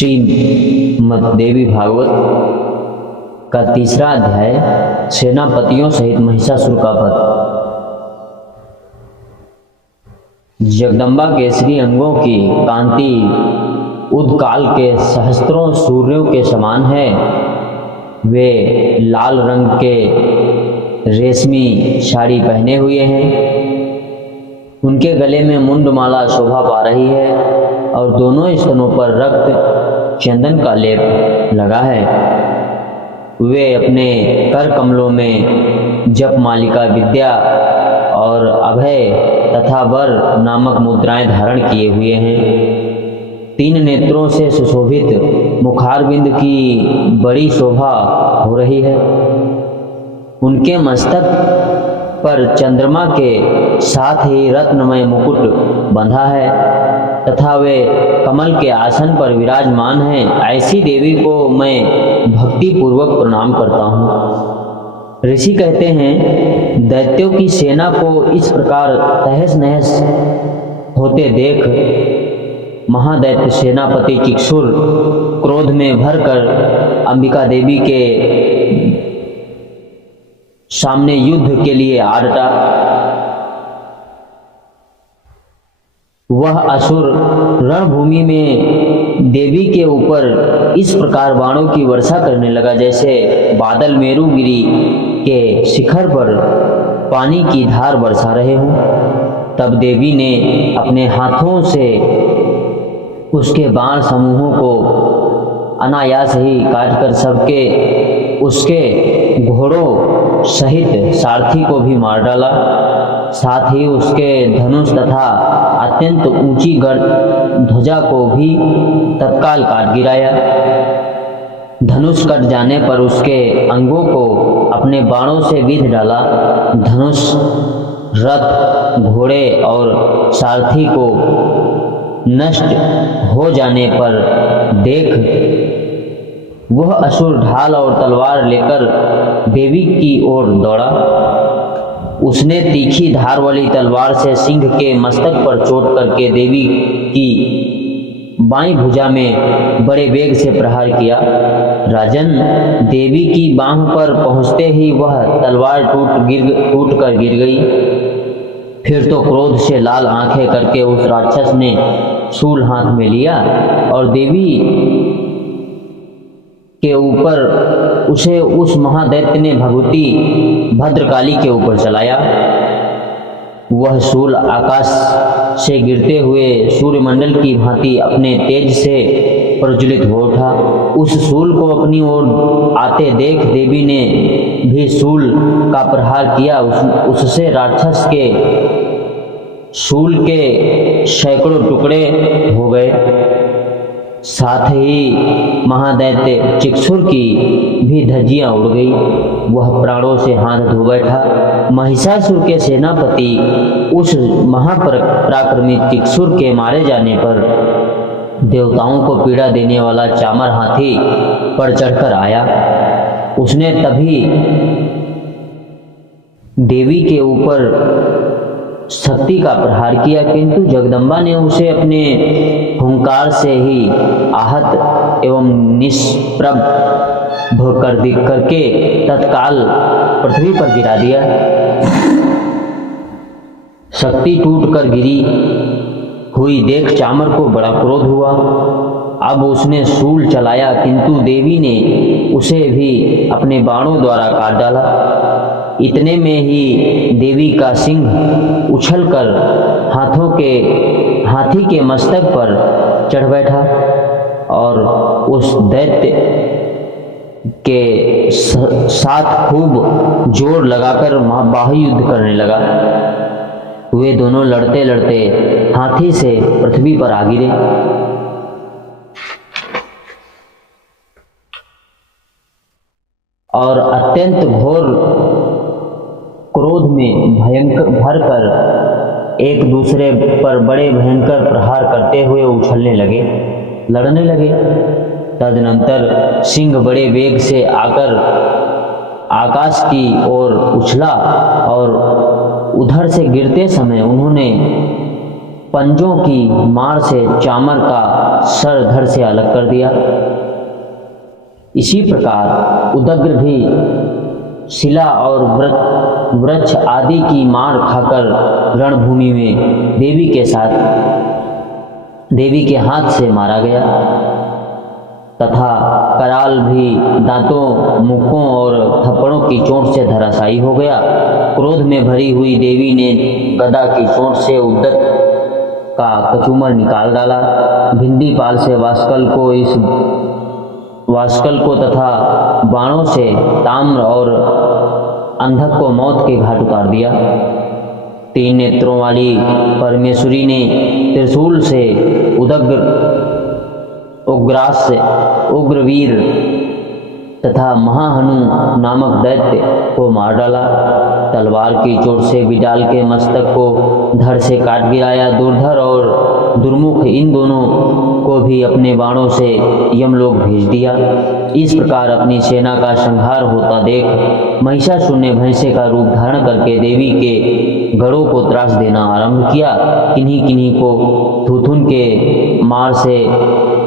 श्रीमद् देवी भागवत का तीसरा अध्याय सेनापतियों सहित महिषासुर का वध। जगदम्बा के श्री अंगों की कांति उदकाल के सहस्त्रों सूर्यों के समान है। वे लाल रंग के रेशमी साड़ी पहने हुए हैं। उनके गले में मुंडमाला शोभा पा रही है और दोनों स्तनों पर रक्त चंदन का लेप लगा है। वे अपने कर कमलों में जप मालिका विद्या और अभय तथा वर नामक मुद्राएं धारण किए हुए हैं। 3 नेत्रों से सुशोभित मुखारबिंद की बड़ी शोभा हो रही है। उनके मस्तक पर चंद्रमा के साथ ही रत्नमय मुकुट बंधा है तथा वे कमल के आसन पर विराजमान हैं। ऐसी देवी को मैं भक्ति पूर्वक प्रणाम करता हूँ। ऋषि कहते हैं, दैत्यों की सेना को इस प्रकार तहस नहस होते देख महादैत्य सेनापति चिक्षुर क्रोध में भरकर अंबिका देवी के सामने युद्ध के लिए आ डटा। वह असुर रणभूमि में देवी के ऊपर इस प्रकार बाणों की वर्षा करने लगा जैसे बादल मेरुगिरी के शिखर पर पानी की धार बरसा रहे हों। तब देवी ने अपने हाथों से उसके बाण समूहों को अनायास ही काटकर सबके उसके घोड़ों सहित सारथी को भी मार डाला। साथ ही उसके धनुष तथा अत्यंत ऊंची ध्वजा को भी तत्काल काट गिराया। धनुष कट जाने पर उसके अंगों को अपने बाणों से बीध डाला। धनुष, रथ, घोड़े और सारथी को नष्ट हो जाने पर देख वह असुर ढाल और तलवार लेकर देवी की ओर दौड़ा। उसने तीखी धार वाली तलवार से सिंह के मस्तक पर चोट करके देवी की बाईं भुजा में बड़े वेग से प्रहार किया। राजन, देवी की बांह पर पहुंचते ही वह तलवार टूट कर गिर गई। फिर तो क्रोध से लाल आंखें करके उस राक्षस ने शूल हाथ में लिया और देवी के ऊपर उसे उस महादैत्य ने भगवती भद्रकाली के ऊपर चलाया। वह शूल आकाश से गिरते हुए सूर्यमंडल की भांति अपने तेज से प्रज्वलित हो उठा। उस शूल को अपनी ओर आते देख देवी ने भी शूल का प्रहार किया। उससे राक्षस के शूल के सैकड़ों टुकड़े हो गए। साथ ही महादैत्य चिक्षुर की भी धज्जियां उड़ गई। वह प्राणों से हाथ धो बैठा। महिषासुर के सेनापति उस महापराक्रमी चिक्षुर के मारे जाने पर देवताओं को पीड़ा देने वाला चामर हाथी पर चढ़कर आया। उसने तभी देवी के ऊपर शक्ति का प्रहार किया, किंतु जगदम्बा ने उसे अपने हुंकार से ही आहत एवं निष्प्रभ करके तत्काल पृथ्वी पर गिरा दिया। शक्ति टूट कर गिरी हुई देख चामर को बड़ा क्रोध हुआ। अब उसने शूल चलाया, किंतु देवी ने उसे भी अपने बाणों द्वारा काट डाला। इतने में ही देवी का सिंह उछलकर हाथी के मस्तक पर चढ़ बैठा और उस दैत्य के साथ खूब जोर लगाकर बाहुयुद्ध करने लगा। वे दोनों लड़ते लड़ते हाथी से पृथ्वी पर आ गिरे। और अत्यंत घोर क्रोध में भरकर एक दूसरे पर बड़े भयंकर प्रहार करते हुए उछलने लगे, लड़ने लगे। तदनंतर सिंह बड़े वेग से आकर आकाश की ओर उछला और उधर से गिरते समय उन्होंने पंजों की मार से चामर का सर धड़ से अलग कर दिया। इसी प्रकार उदग्र भी शिला और वृक्ष आदि की मार खाकर रणभूमि में देवी के हाथ से मारा गया तथा कराल भी दांतों, मुक्कों और थप्पड़ों की चोट से धराशायी हो गया। क्रोध में भरी हुई देवी ने गदा की चोट से उद्दत का कचूमर निकाल डाला। भिंदीपाल से वास्कल को तथा बाणों से ताम्र और अंधक को मौत के घाट उतार दिया। 3 नेत्रों वाली परमेश्वरी ने त्रिशूल से उग्रवीर तथा महाहनु नामक दैत्य को मार डाला। तलवार की चोट से बिडाल के मस्तक को धड़ से काट गिराया। दुर्धर और दुर्मुख इन दोनों को भी अपने बाणों से यमलोक भेज दिया। इस प्रकार अपनी सेना का संहार होता देख महिषासुर ने भैंसे का रूप धारण करके देवी के गढ़ों को त्रास देना आरंभ किया। किन्हीं को थूथुन के मार से,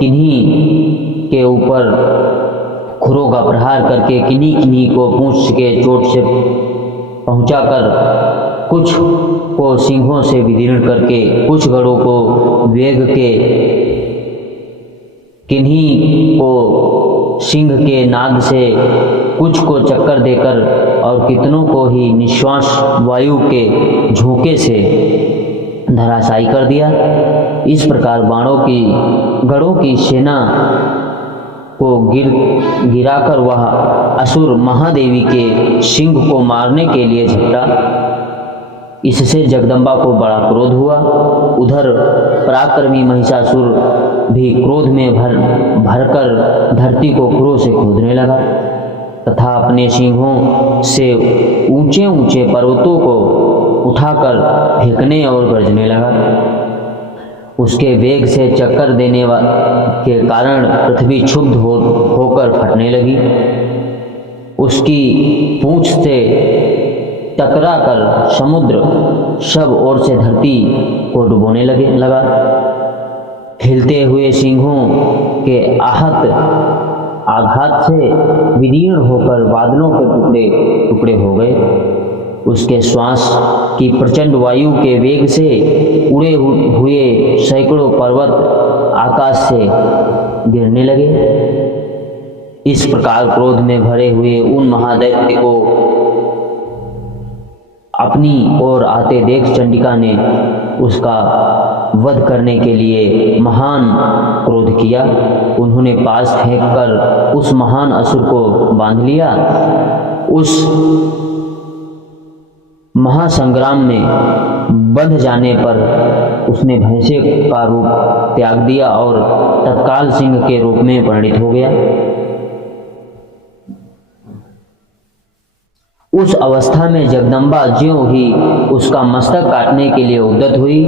किन्हीं के ऊपर खुरों का प्रहार करके, किन्हीं को पूंछ के चोट से पहुंचाकर, कुछ को सिंहों से विदीर्ण करके, कुछ गढ़ों को वेग के, किन्हीं को सिंह के नाद से, कुछ को चक्कर देकर और कितनों को ही निश्वास वायु के झोंके से धराशायी कर दिया। इस प्रकार गढ़ों की सेना को गिराकर वह असुर महादेवी के सिंह को मारने के लिए झपटा। इससे जगदम्बा को बड़ा क्रोध हुआ। उधर पराक्रमी महिषासुर भी क्रोध में भरकर धरती को खुरों से खोदने लगा तथा अपने सिंहों से ऊंचे ऊंचे पर्वतों को उठाकर फेंकने और गरजने लगा। उसके वेग से चक्कर देने के कारण पृथ्वी क्षुब्ध होकर फटने लगी। उसकी पूंछ से टकराकर समुद्र सब ओर से धरती को डुबोने लगा। हिलते हुए सिंहों के आघात से विदीर्ण होकर बादलों के टुकड़े हो गए। उसके श्वास की प्रचंड वायु के वेग से उड़े हुए सैकड़ों पर्वत आकाश से गिरने लगे। इस प्रकार क्रोध में भरे हुए उन महादैत्य को अपनी ओर आते देख चंडिका ने उसका वध करने के लिए महान क्रोध किया। उन्होंने पास फेंककर उस महान असुर को बांध लिया। उस महासंग्राम में बंध जाने पर उसने भैंसे का रूप त्याग दिया और तत्काल सिंह के रूप में परिणित हो गया। उस अवस्था में जगदम्बा ज्यों ही उसका मस्तक काटने के लिए उद्यत हुई,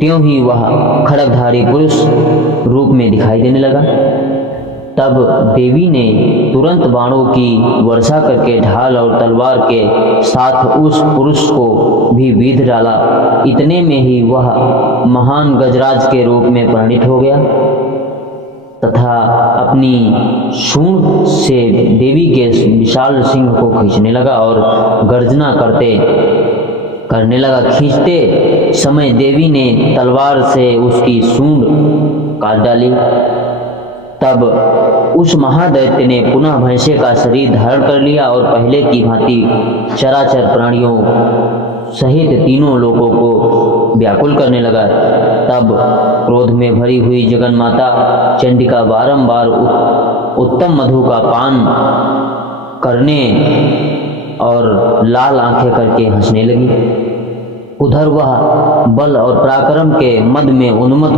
त्यों ही वह खड्गधारी पुरुष रूप में दिखाई देने लगा। तब देवी ने तुरंत बाणों की वर्षा करके ढाल और तलवार के साथ उस पुरुष को भी बीध डाला। इतने में ही वह महान गजराज के रूप में परिणित हो गया तथा अपनी सूंड से देवी के विशाल सिंह को खींचने लगा और गर्जना करने लगा। खींचते समय देवी ने तलवार से उसकी सूंड काट डाली। तब उस महादैत्य ने पुनः भैंसे का शरीर धारण कर लिया और पहले की भांति चराचर प्राणियों सहित तीनों लोगों को व्याकुल करने लगा। तब क्रोध में भरी हुई जगन्माता चंडिका बारंबार उत्तम मधु का पान करने और लाल आंखें करके हंसने लगी। उधर वह बल और पराक्रम के मद में उन्मत्त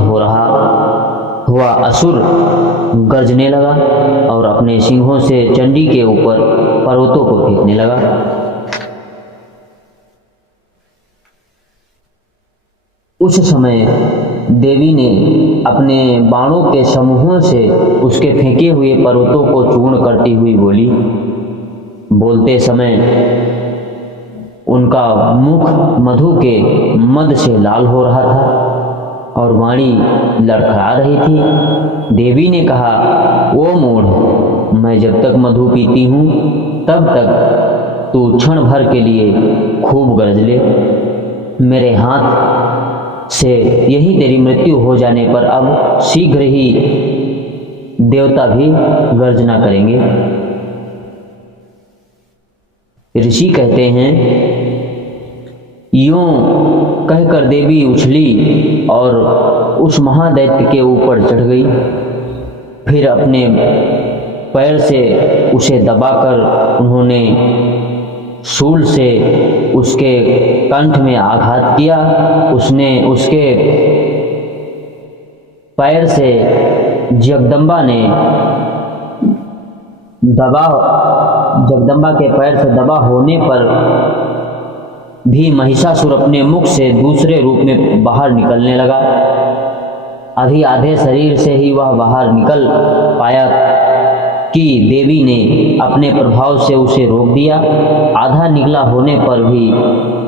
हुआ असुर गर्जने लगा और अपने सिंहों से चंडी के ऊपर पर्वतों को फेंकने लगा। उस समय देवी ने अपने बाणों के समूहों से उसके फेंके हुए पर्वतों को चूर्ण करती हुई बोली। बोलते समय उनका मुख मधु के मद से लाल हो रहा था। और वाणी लड़खड़ा रही थी। देवी ने कहा, ओ मूढ़, मैं जब तक मधु पीती हूँ तब तक तू क्षण भर के लिए खूब गरज ले। मेरे हाथ से यही तेरी मृत्यु हो जाने पर अब शीघ्र ही देवता भी गर्जना करेंगे। ऋषि कहते हैं, यूं कहकर देवी उछली और उस महादैत्य के ऊपर चढ़ गई। फिर अपने पैर से उसे दबाकर उन्होंने शूल से उसके कंठ में आघात किया। उसने उसके पैर से जगदम्बा के पैर से दबा होने पर भी महिषासुर अपने मुख से दूसरे रूप में बाहर निकलने लगा। अभी आधे शरीर से ही वह बाहर निकल पाया कि देवी ने अपने प्रभाव से उसे रोक दिया। आधा निकला होने पर भी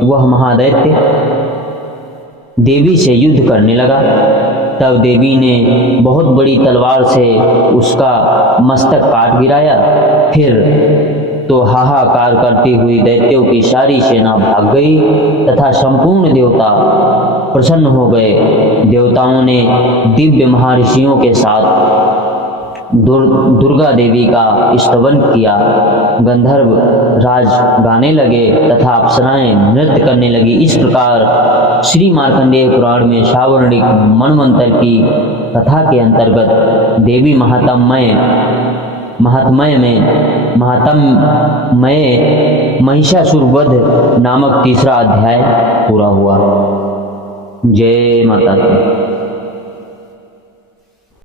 वह महादैत्य देवी से युद्ध करने लगा। तब देवी ने बहुत बड़ी तलवार से उसका मस्तक काट गिराया। फिर तो हाहाकार करती हुई दैत्यों की सारी सेना भाग गई तथा संपूर्ण देवता प्रसन्न हो गए। देवताओं ने दिव्य महर्षियों के साथ दुर्गा देवी का स्तवन किया। गंधर्व राज गाने लगे तथा अप्सराएं नृत्य करने लगी। इस प्रकार श्री मार्कंडेय पुराण में सावर्णिक मनवंतर की कथा के अंतर्गत देवी महात्म्य महिषासुर वध नामक तीसरा अध्याय पूरा हुआ। जय माता दी।